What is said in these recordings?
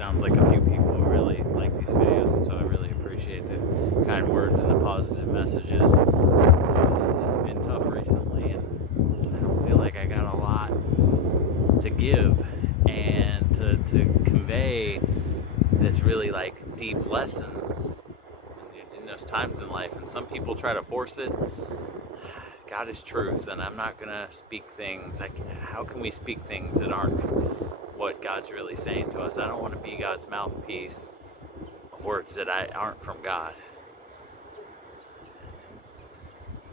sounds like a few people really like these videos, and so I really appreciate the kind words and the positive messages. It's been tough recently, and I don't feel like I got a lot to give and to convey that's really like deep lessons in those times in life. And some people try to force it. God is truth, and I'm not gonna speak things like, how can we speak things that aren't what God's really saying to us? I don't want to be God's mouthpiece of words that aren't from God.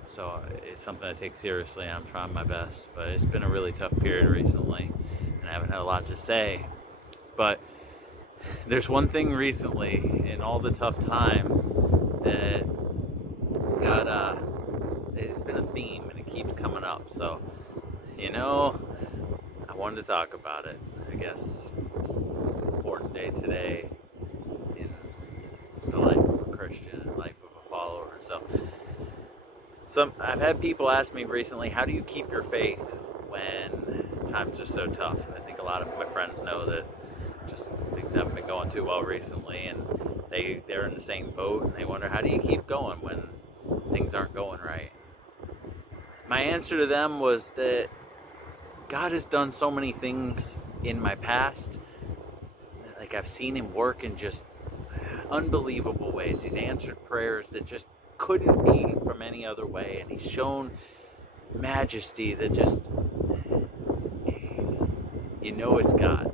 So it's something I take seriously, and I'm trying my best. But it's been a really tough period recently, and I haven't had a lot to say. But there's one thing recently in all the tough times that God, it's been a theme, and it keeps coming up. So, I wanted to talk about it. I guess it's an important day today in the life of a Christian and life of a follower. So, I've had people ask me recently, how do you keep your faith when times are so tough? I think a lot of my friends know that just things haven't been going too well recently, and they're in the same boat, and they wonder, how do you keep going when things aren't going right? My answer to them was that God has done so many things in my past. Like, I've seen him work in just unbelievable ways. He's answered prayers that just couldn't be from any other way, and he's shown majesty that just, it's God.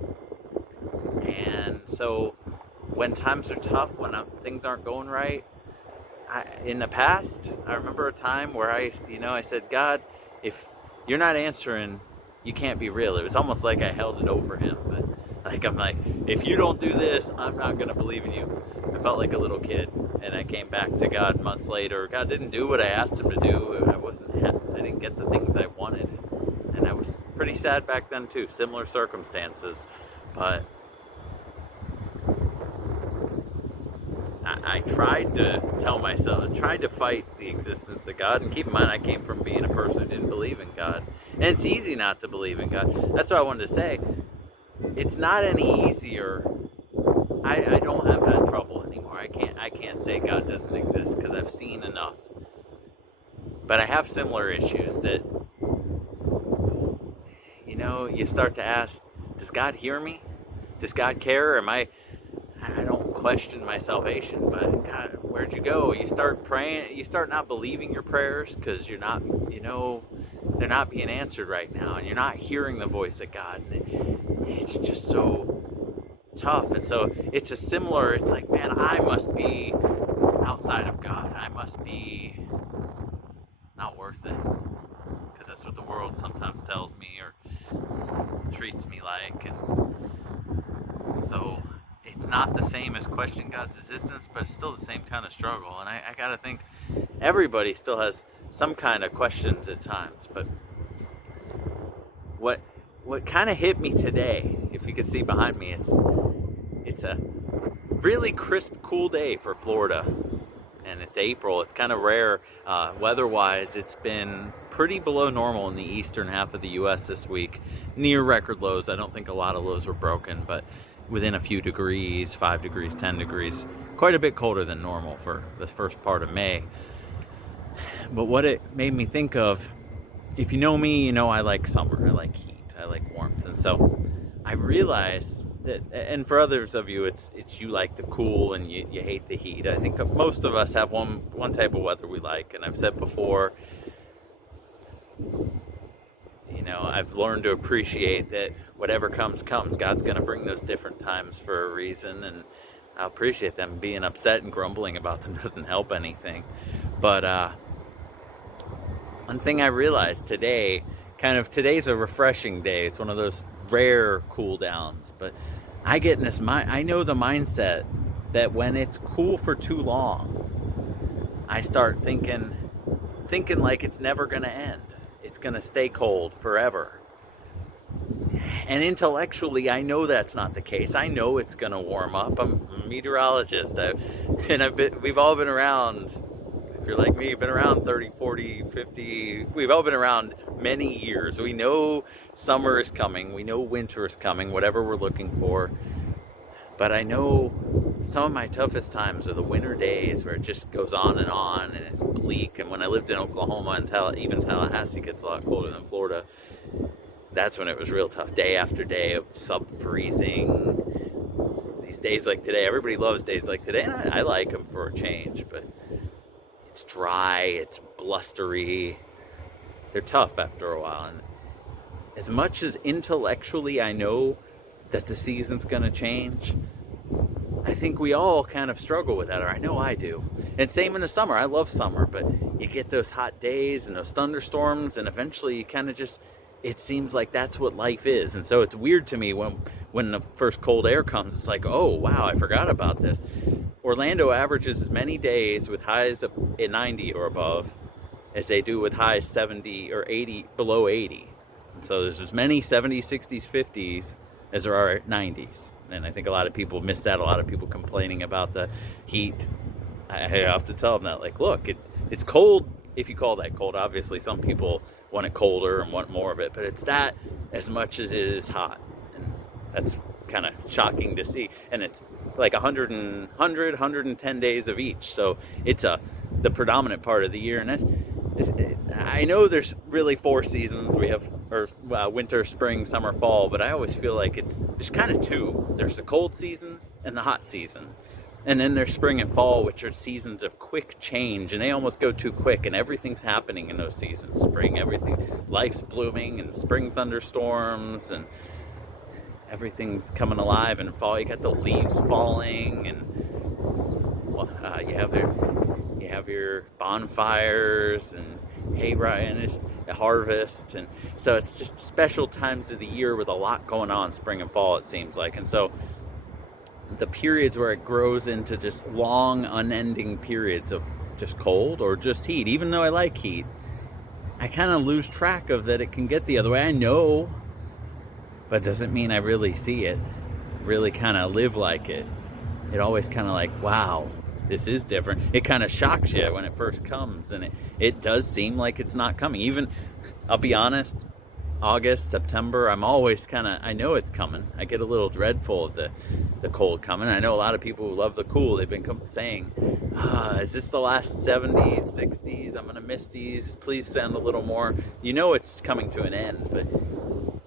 And so when times are tough, when things aren't going right, in the past, I remember a time where I said, God, if you're not answering, you can't be real. It was almost like I held it over him. But I'm like, if you don't do this, I'm not going to believe in you. I felt like a little kid. And I came back to God months later. God didn't do what I asked him to do. I didn't get the things I wanted. And I was pretty sad back then too. Similar circumstances. But I tried to tell myself, I tried to fight the existence of God. And keep in mind, I came from being a person who didn't believe in God. And it's easy not to believe in God. That's what I wanted to say. It's not any easier. I don't have that trouble anymore. I can't say God doesn't exist because I've seen enough. But I have similar issues that, you start to ask, does God hear me? Does God care? I don't question my salvation, but God, where'd you go? You start praying, you start not believing your prayers because you're not, they're not being answered right now, and you're not hearing the voice of God. And it's just so tough. And so it's like, man, I must be outside of God. I must be not worth it. Because that's what the world sometimes tells me or treats me like. And so it's not the same as questioning God's existence, but it's still the same kind of struggle. And I gotta think everybody still has some kind of questions at times. But what kind of hit me today, if you can see behind me, it's a really crisp, cool day for Florida. And it's April. It's kind of rare weather-wise. It's been pretty below normal in the eastern half of the U.S. this week, near record lows. I don't think a lot of lows were broken, but within a few degrees, 5 degrees, 10 degrees, quite a bit colder than normal for the first part of May. But what it made me think of, if you know me, I like summer. I like heat. I like warmth. And so I realized that, and for others of you, it's you like the cool and you hate the heat. I think most of us have one type of weather we like. And I've said before, I've learned to appreciate that whatever comes. God's going to bring those different times for a reason, and I appreciate them. Being upset and grumbling about them doesn't help anything. But one thing I realized today, today's a refreshing day. It's one of those rare cool downs, but I get in this mind. I know the mindset that when it's cool for too long, I start thinking like it's never going to end. It's going to stay cold forever. And intellectually, I know that's not the case. I know it's going to warm up. I'm a meteorologist, we've all been around. If you're like me, you've been around 30, 40, 50. We've all been around many years. We know summer is coming. We know winter is coming, whatever we're looking for. But I know some of my toughest times are the winter days where it just goes on and it's bleak. And when I lived in Oklahoma, and even Tallahassee gets a lot colder than Florida, that's when it was real tough. Day after day of sub-freezing. These days like today, everybody loves days like today, and I like them for a change, but it's dry, it's blustery. They're tough after a while. And as much as intellectually I know that the season's going to change, I think we all kind of struggle with that, or I know I do. And same in the summer. I love summer, but you get those hot days and those thunderstorms, and eventually you kind of just, it seems like that's what life is. And so it's weird to me when the first cold air comes, it's like, oh, wow, I forgot about this. Orlando averages as many days with highs of 90 or above as they do with highs 70 or 80, below 80. And so there's as many 70s, 60s, 50s as there are 90s. And I think a lot of people miss that. A lot of people complaining about the heat. I have to tell them that, like, look, it's cold if you call that cold. Obviously, some people want it colder and want more of it, but it's that as much as it is hot. And that's kind of shocking to see. And it's like 110 days of each. So it's the predominant part of the year. And I know there's really 4 seasons. We have winter, spring, summer, fall, but I always feel like there's kind of 2. There's the cold season and the hot season. And then there's spring and fall, which are seasons of quick change, and they almost go too quick, and everything's happening in those seasons. Spring, everything, life's blooming, and spring thunderstorms, and everything's coming alive. And fall, you got the leaves falling, and you have your bonfires and hayride and harvest, and so it's just special times of the year with a lot going on, spring and fall, it seems like. And so the periods where it grows into just long, unending periods of just cold or just heat, even though I like heat, I kind of lose track of that it can get the other way. I know, but it doesn't mean I really see it, really kind of live like it. It always kind of like, wow, this is different. It kind of shocks you when it first comes, and it does seem like it's not coming. Even, I'll be honest, August, September, I'm always kind of, I know it's coming. I get a little dreadful of the cold coming. I know a lot of people who love the cool, they've been saying, is this the last 70s, 60s? I'm going to miss these. Please send a little more. You know it's coming to an end, but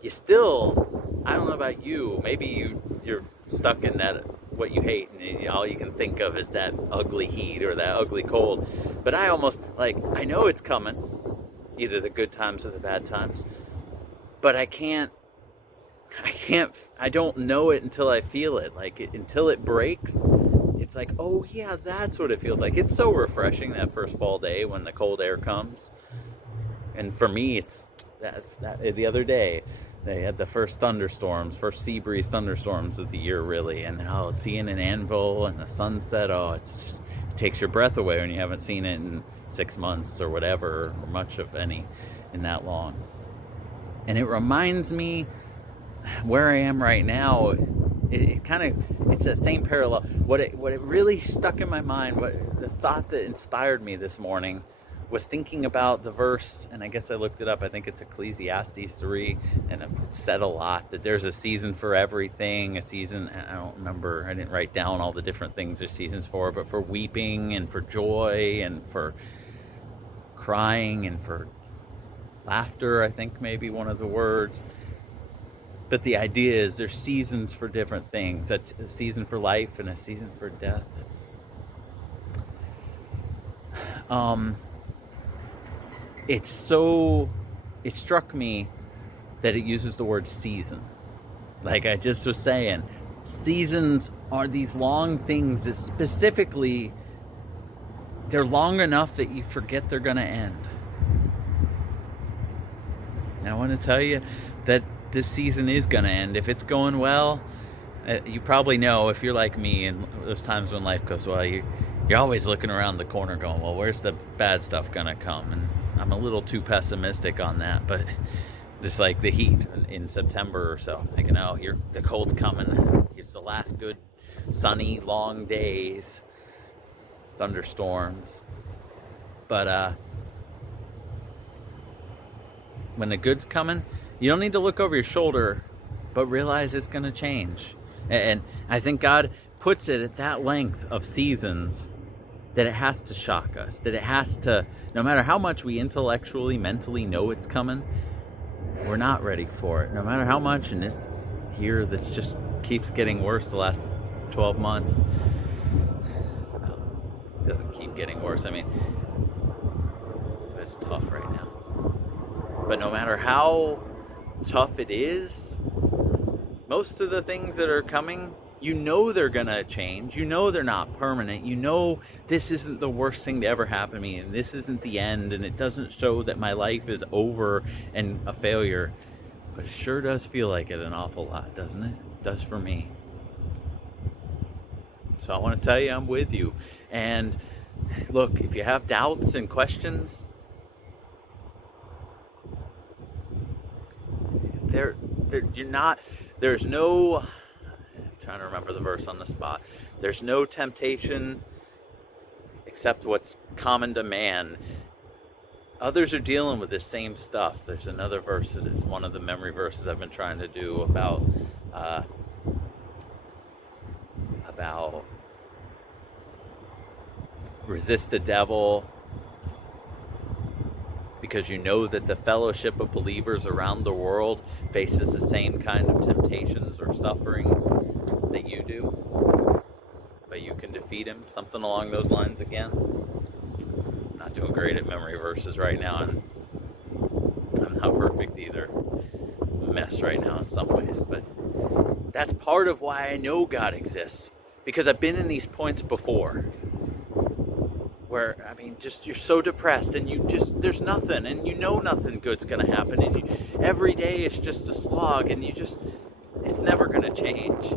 you still, I don't know about you, maybe you're stuck in that, what you hate, and all you can think of is that ugly heat or that ugly cold. But I almost, like, I know it's coming, either the good times or the bad times, but I don't know it until I feel it. Like, until it breaks, it's like, oh yeah, that's what it feels like. It's so refreshing, that first fall day when the cold air comes. And for me, it's that the other day, they had the first sea breeze thunderstorms of the year, really. And seeing an anvil and the sunset, it's just, it takes your breath away when you haven't seen it in 6 months or whatever, or much of any in that long. And it reminds me where I am right now. It's that same parallel. What it really stuck in my mind, the thought that inspired me this morning, was thinking about the verse, and I guess I looked it up. I think it's Ecclesiastes 3, and it said a lot that there's a season for everything. A season, I don't remember, I didn't write down all the different things there's seasons for, but for weeping and for joy and for crying and for laughter, I think maybe one of the words. But the idea is there's seasons for different things. That's a season for life and a season for death. It struck me that it uses the word season. Like I just was saying, seasons are these long things that specifically, they're long enough that you forget they're going to end. And I want to tell you that this season is going to end. If it's going well, you probably know, if you're like me, and those times when life goes well, you're always looking around the corner going, well, where's the bad stuff going to come? And I'm a little too pessimistic on that, but just like the heat in September or so, thinking, here the cold's coming. It's the last good sunny long days, thunderstorms. But when the good's coming, you don't need to look over your shoulder, but realize it's going to change. And I think God puts it at that length of seasons that it has to shock us, that it has to, no matter how much we intellectually, mentally know it's coming, we're not ready for it. No matter how much, and this year that just keeps getting worse the last 12 months. Well, it doesn't keep getting worse. I mean, it's tough right now. But no matter how tough it is, most of the things that are coming, you know they're gonna change. You know they're not permanent. You know this isn't the worst thing to ever happen to me, and this isn't the end, and it doesn't show that my life is over and a failure. But it sure does feel like it an awful lot, doesn't it? It does for me. So I want to tell you I'm with you. And look, if you have doubts and questions, you're not, there's no, I'm trying to remember the verse on the spot. There's no temptation except what's common to man. Others are dealing with the same stuff. There's another verse that is one of the memory verses I've been trying to do about resist the devil, because you know that the fellowship of believers around the world faces the same kind of temptations or sufferings that you do, but you can defeat him. Something along those lines again. I'm not doing great at memory verses right now, and I'm not perfect either. I'm a mess right now in some ways, but that's part of why I know God exists, because I've been in these points before. Where, I mean, just you're so depressed and there's nothing, and you know nothing good's gonna happen, and every day is just a slog, and it's never gonna change.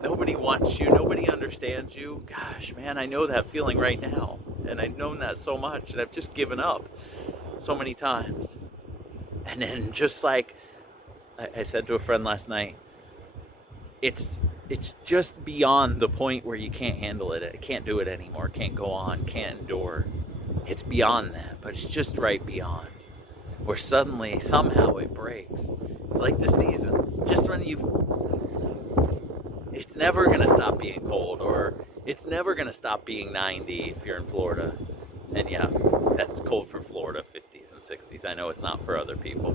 Nobody wants you, nobody understands you. Gosh, man, I know that feeling right now, and I've known that so much, and I've just given up so many times. And then just like I said to a friend last night, it's just beyond the point where you can't handle it. I can't do it anymore. Can't go on. Can't endure. It's beyond that, but it's just right beyond, where suddenly, somehow, it breaks. It's like the seasons. Just when it's never going to stop being cold, or it's never going to stop being 90 if you're in Florida. And yeah, that's cold for Florida, 50s and 60s. I know it's not for other people.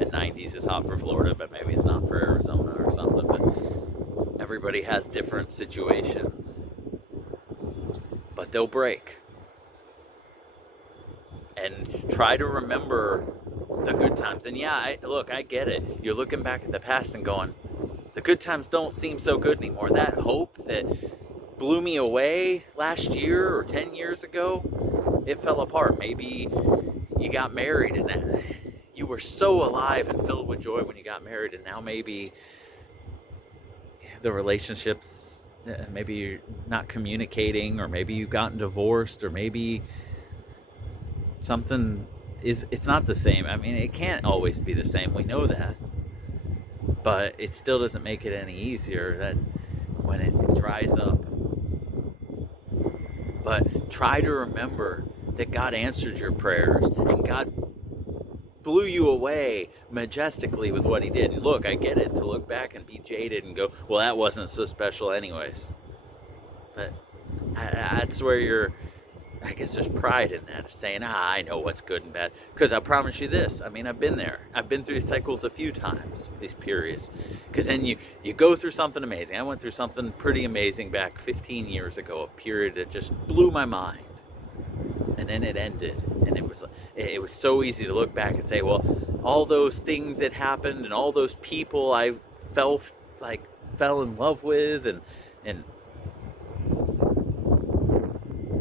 And 90s is hot for Florida, but maybe it's not for Arizona or something. But everybody has different situations. But they'll break. And try to remember the good times. And yeah, I get it. You're looking back at the past and going, the good times don't seem so good anymore. That hope that blew me away last year or 10 years ago, it fell apart. Maybe you got married and that you were so alive and filled with joy when you got married, and now maybe the relationships, maybe you're not communicating, or maybe you've gotten divorced, or maybe something it's not the same. I mean, it can't always be the same. We know that. But it still doesn't make it any easier that when it dries up. But try to remember that God answered your prayers, and God blew you away majestically with what he did. And look, I get it, to look back and be jaded and go, well, that wasn't so special anyways. But that's where I guess there's pride in that, saying, I know what's good and bad. Because I promise you this, I mean, I've been there. I've been through these cycles a few times, these periods. Because then you go through something amazing. I went through something pretty amazing back 15 years ago, a period that just blew my mind. And then it ended. And it was so easy to look back and say, well, all those things that happened and all those people I fell in love with and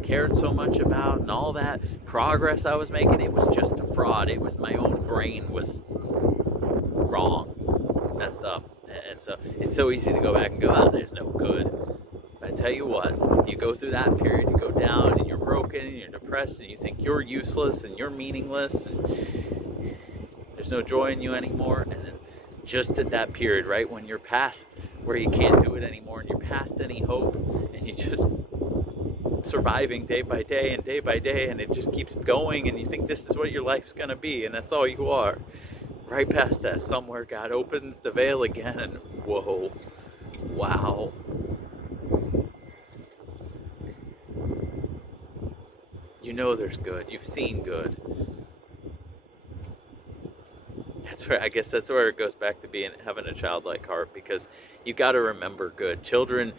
cared so much about, and all that progress I was making, it was just a fraud. It was my own brain was wrong, messed up. And so it's so easy to go back and go, there's no good. But I tell you what, you go through that period, you go down and you're broken and you're depressed and you think you're useless and you're meaningless and there's no joy in you anymore. And then just at that period, right when you're past where you can't do it anymore and you're past any hope, and you just surviving day by day and day by day, and it just keeps going, and you think this is what your life's gonna be, and that's all you are. Right past that, somewhere God opens the veil again, and whoa, Wow. You know there's good. You've seen good. That's where I guess that's where it goes back to having a childlike heart, because you got to remember good. Children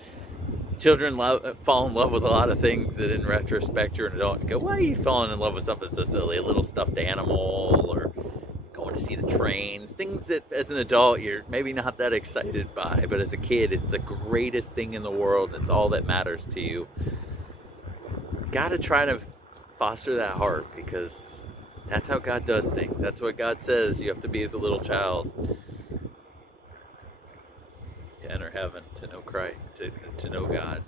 fall in love with a lot of things that, in retrospect, you're an adult and go, "Why are you falling in love with something so silly? A little stuffed animal, or going to see the trains?" Things that, as an adult, you're maybe not that excited by, but as a kid, it's the greatest thing in the world. And it's all that matters to you. Got to try to foster that heart, because that's how God does things. That's what God says you have to be as a little child to enter heaven, to know Christ, to know God.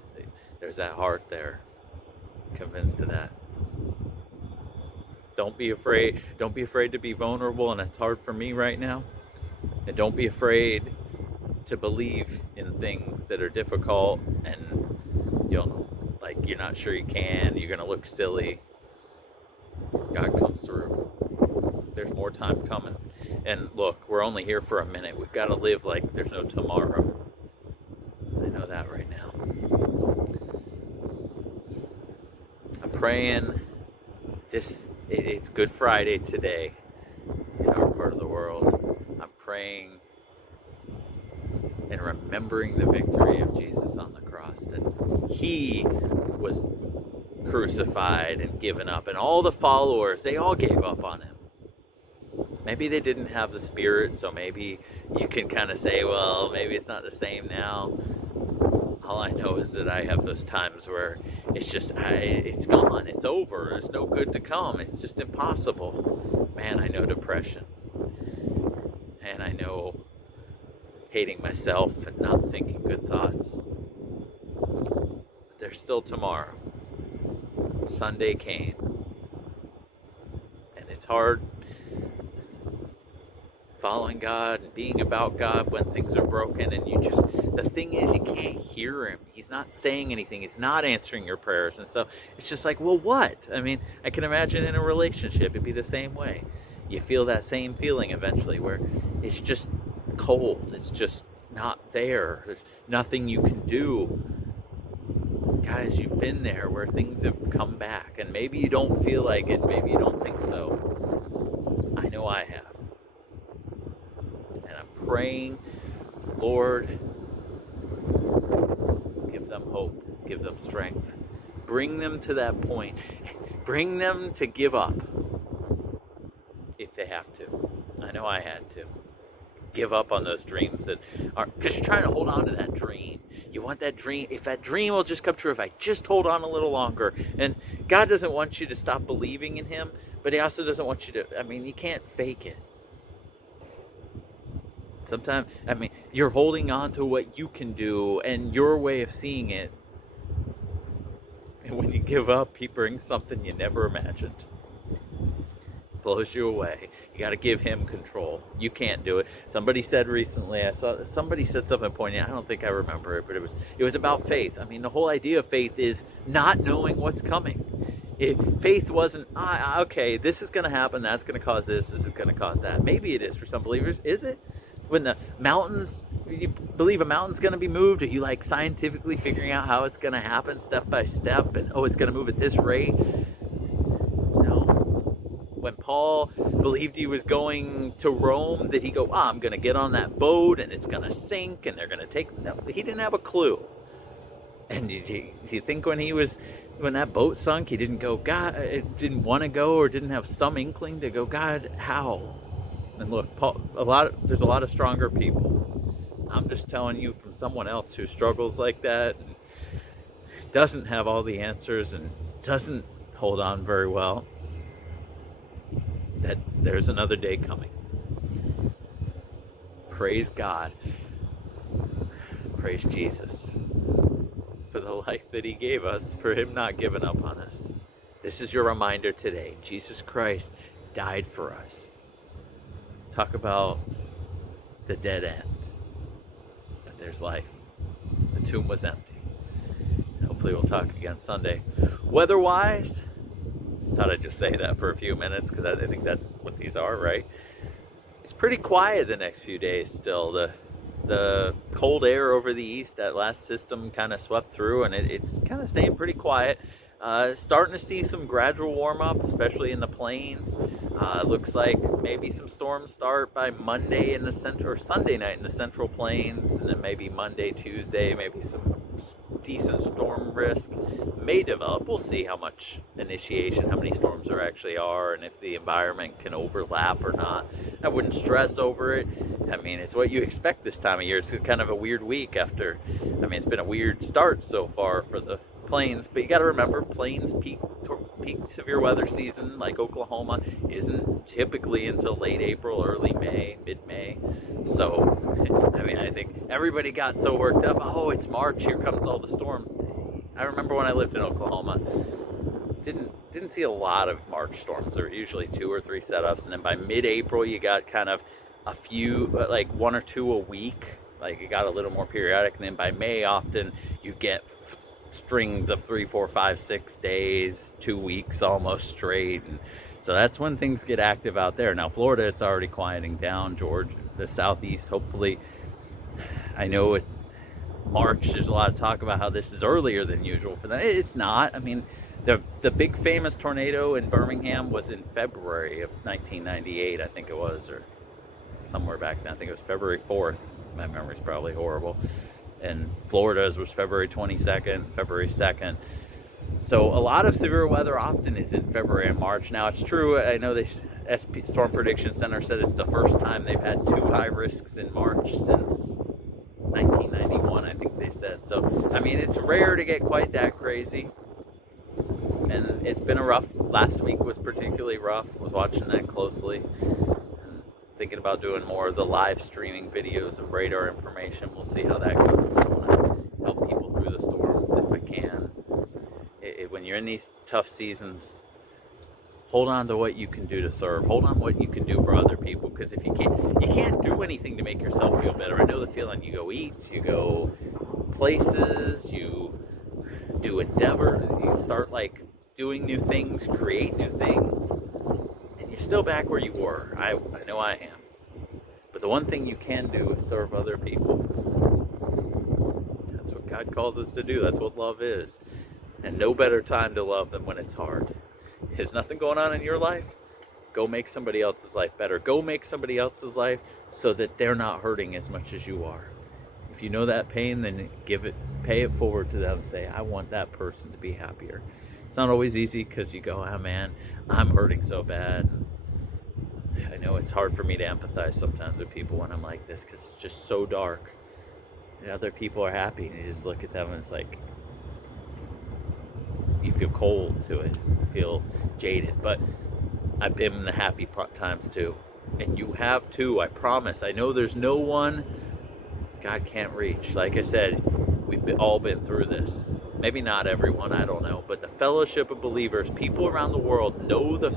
There's that heart there. Convinced of that. Don't be afraid. Don't be afraid to be vulnerable, and it's hard for me right now. And don't be afraid to believe in things that are difficult, and like you're not sure you can. You're gonna look silly. God comes through. There's more time coming. And look, we're only here for a minute. We've got to live like there's no tomorrow. I know that right now. I'm praying. It's Good Friday today in our part of the world. I'm praying and remembering the victory of Jesus on the cross, that he was crucified and given up, and all the followers, they all gave up on him. Maybe they didn't have the Spirit, so maybe you can kind of say, well, maybe it's not the same now. All I know is that I have those times where it's just, it's gone, it's over, there's no good to come, it's just impossible. Man, I know depression. And I know hating myself and not thinking good thoughts. But there's still tomorrow. Sunday came. And it's hard following God and being about God when things are broken, and the thing is, you can't hear him. He's not saying anything. He's not answering your prayers. And so it's just like, well, what? I mean, I can imagine in a relationship, it'd be the same way. You feel that same feeling eventually where it's just cold. It's just not there. There's nothing you can do. Guys, you've been there where things have come back, and maybe you don't feel like it. Maybe you don't think so. I know I have. And I'm praying, Lord, give them hope, give them strength. Bring them to that point. Bring them to give up if they have to. I know I had to. Give up on those dreams that are, because you're trying to hold on to that dream. You want that dream. If that dream will just come true, if I just hold on a little longer. And God doesn't want you to stop believing in him, but he also doesn't want you to, you can't fake it. Sometimes, you're holding on to what you can do and your way of seeing it. And when you give up, he brings something you never imagined. Blows you away. You got to give him control. You can't do it. Somebody said recently, I saw somebody said something poignant. I don't think I remember it, but it was about faith. The whole idea of faith is not knowing what's coming. Faith wasn't, okay, this is going to happen, that's going to cause this is going to cause that. Maybe it is for some believers. Is it? When the mountains, you believe a mountain's going to be moved, are you like scientifically figuring out how it's going to happen step by step, and it's going to move at this rate? No. When Paul believed he was going to Rome, did he go, I'm going to get on that boat and it's going to sink and they're going to take... No, he didn't have a clue. And do you think when that boat sunk, he didn't go, God, didn't want to go, or didn't have some inkling to go, God, how? And look, Paul, there's a lot of stronger people. I'm just telling you from someone else who struggles like that, and doesn't have all the answers, and doesn't hold on very well, that there's another day coming. Praise God. Praise Jesus for the life that he gave us, for him not giving up on us. This is your reminder today. Jesus Christ died for us. Talk about the dead end. But there's life. The tomb was empty. Hopefully we'll talk again Sunday. Weather-wise, thought I'd just say that for a few minutes, because I think that's what these are, right? It's pretty quiet the next few days still. the cold air over the east, that last system kind of swept through, and it's kind of staying pretty quiet. Starting to see some gradual warm up, especially in the plains. Looks like maybe some storms start by Monday in the central, or Sunday night in the central plains, and then maybe Monday, Tuesday, maybe some decent storm risk may develop. We'll see how much initiation, how many storms there actually are, and if the environment can overlap or not. I wouldn't stress over it. I mean, it's what you expect this time of year. It's kind of a weird week after, I mean, it's been a weird start so far for the plains, but you got to remember, plains peak severe weather season like Oklahoma isn't typically until late April, early May, mid-May. So I mean, I think everybody got so worked up. Oh, it's March, here comes all the storms. I remember when I lived in Oklahoma, didn't see a lot of March storms. There were usually 2 or 3 setups, and then by mid-April you got kind of a few, like 1 or 2 a week. Like it got a little more periodic, and then by May often you get strings of 3, 4, 5, 6 days, 2 weeks almost straight. And so that's when things get active out there. Now Florida, it's already quieting down. Georgia, the southeast, hopefully. I know it March, there's a lot of talk about how this is earlier than usual for them. It's not. I mean, the big famous tornado in Birmingham was in February of 1998, I think it was, or somewhere back then. I think it was February 4th. My memory's probably horrible. And Florida's was February 22nd, February 2nd. So a lot of severe weather often is in February and March. Now it's true, I know the Storm Prediction Center said it's the first time they've had 2 high risks in March since 1991, I think they said. So, I mean, it's rare to get quite that crazy. And it's been a rough, last week was particularly rough. Was watching that closely. Thinking about doing more of the live streaming videos of radar information. We'll see how that goes. I want to help people through the storms if I can. When you're in these tough seasons, hold on to what you can do to serve. Hold on what you can do for other people. Because if you can't do anything to make yourself feel better. I know the feeling. You go eat, you go places, you do endeavor, you start like doing new things, create new things. You're still back where you were. I know I am. But the one thing you can do is serve other people. That's what God calls us to do. That's what love is. And no better time to love than when it's hard. There's nothing going on in your life. Go make somebody else's life better. Go make somebody else's life so that they're not hurting as much as you are. If you know that pain, then pay it forward to them. Say, I want that person to be happier. It's not always easy because you go, oh man, I'm hurting so bad. I know it's hard for me to empathize sometimes with people when I'm like this because it's just so dark. And other people are happy and you just look at them and it's like, you feel cold to it. You feel jaded. But I've been in the happy times too. And you have too, I promise. I know there's no one God can't reach. Like I said, we've all been through this. Maybe not everyone, I don't know, but the fellowship of believers, people around the world know the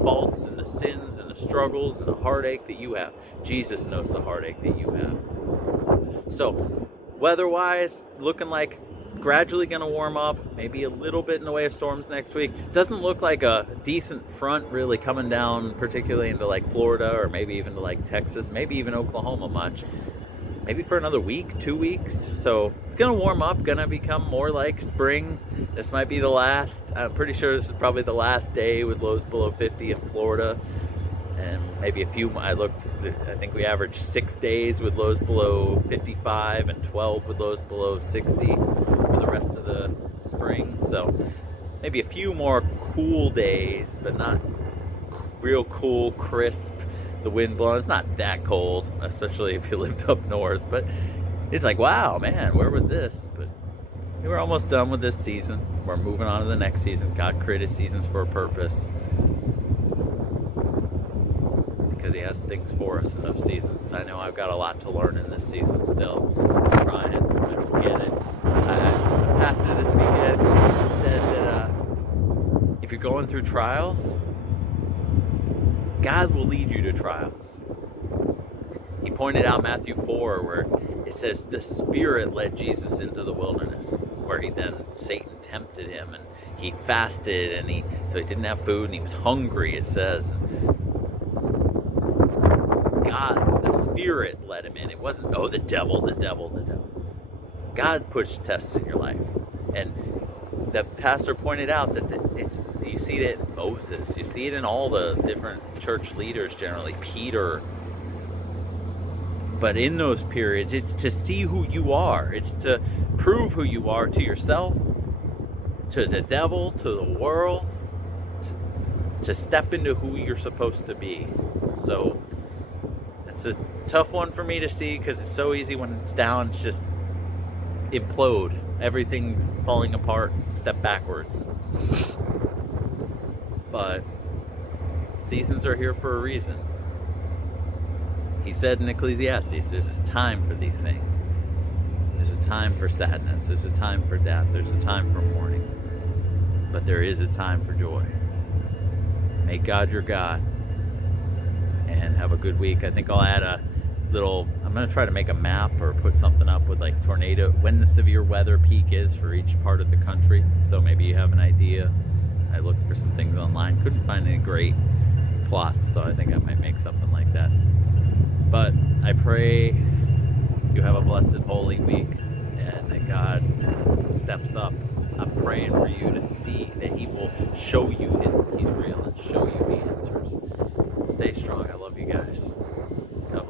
faults and the sins and the struggles and the heartache that you have. Jesus knows the heartache that you have. So, weather-wise, looking like gradually going to warm up, maybe a little bit in the way of storms next week. Doesn't look like a decent front really coming down, particularly into like Florida or maybe even to like Texas, maybe even Oklahoma much. Maybe for another week, 2 weeks. So it's going to warm up, going to become more like spring. This might be the last, I'm pretty sure this is probably the last day with lows below 50 in Florida. And maybe a few, I think we averaged 6 days with lows below 55 and 12 with lows below 60 for the rest of the spring. So maybe a few more cool days, but not real cool, crisp. The wind blowing, it's not that cold, especially if you lived up north, but it's like, wow, man, where was this? But we're almost done with this season. We're moving on to the next season. God created seasons for a purpose because he has things for us in those seasons. I know I've got a lot to learn in this season still. I'm trying, I don't get it. A pastor this weekend said that if you're going through trials, God will lead you to trials. He pointed out Matthew 4 where it says the Spirit led Jesus into the wilderness, where Satan tempted him and he fasted and so he didn't have food and he was hungry, it says. God, the Spirit let him in. It wasn't, oh, the devil. God puts tests in your life. And the pastor pointed out that you see it in Moses. You see it in all the different church leaders generally. Peter. But in those periods, it's to see who you are. It's to prove who you are to yourself, to the devil, to the world, to step into who you're supposed to be. So it's a tough one for me to see because it's so easy when it's down. It's just implode. Everything's falling apart. Step backwards. But seasons are here for a reason. He said in Ecclesiastes, there's a time for these things. There's a time for sadness. There's a time for death. There's a time for mourning. But there is a time for joy. Make God your God. And have a good week. I think I'll add I'm going to try to make a map or put something up with like tornado, when the severe weather peak is for each part of the country. So maybe you have an idea. I looked for some things online. Couldn't find any great plots. So I think I might make something like that. But I pray you have a blessed holy week and that God steps up. I'm praying for you to see that he will show you he's real and show you the answers. Stay strong. I love you guys.